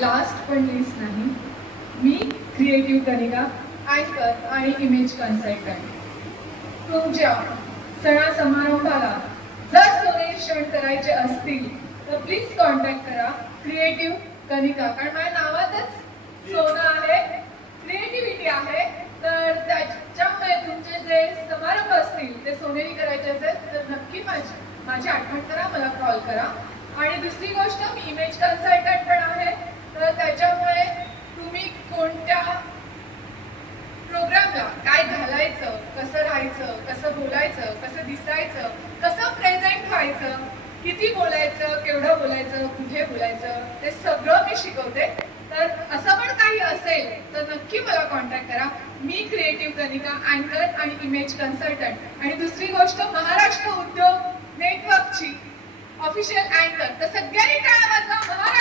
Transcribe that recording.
Last पण list नाही, मी creative Kanika, अँकर आणि इमेज कन्सल्टंट. तुमच्या सणा समारंभाला जर सोनेरी क्षण करायचे असतील तर प्लीज कॉन्टॅक्ट करा क्रिएटिव्ह कनिका. कारण माझ्या नावातच सोनं आहे, क्रिएटिव्हिटी आहे. तर त्याच्यामुळे तुमचे जे समारंभ असतील ते सोनेरी करायचे असेल तर नक्की माझी आठवण करा, मला कॉल करा. आणि दुसरी गोष्ट, मी इमेज कन्सल्टंट पण आहे. तर त्याच्यामुळे तुम्ही कोणत्या प्रोग्रामला काय घालायचं, कसं राहायचं, कसं बोलायचं, कसं दिसायचं, कसं प्रेझेंट व्हायचं, किती बोलायचं, केवढं बोलायचं, कुठे बोलायचं, ते सगळं मी शिकवते. तर असं पण काही असेल तर नक्की मला कॉन्टॅक्ट करा. मी क्रिएटिव्ह कनिका, अँकर आणि इमेज कन्सल्टंट. आणि दुसरी गोष्ट, महाराष्ट्र उद्योग नेटवर्कची ऑफिशियल अँकर. तर सगळ्यांनी टाळ्या वाजवा.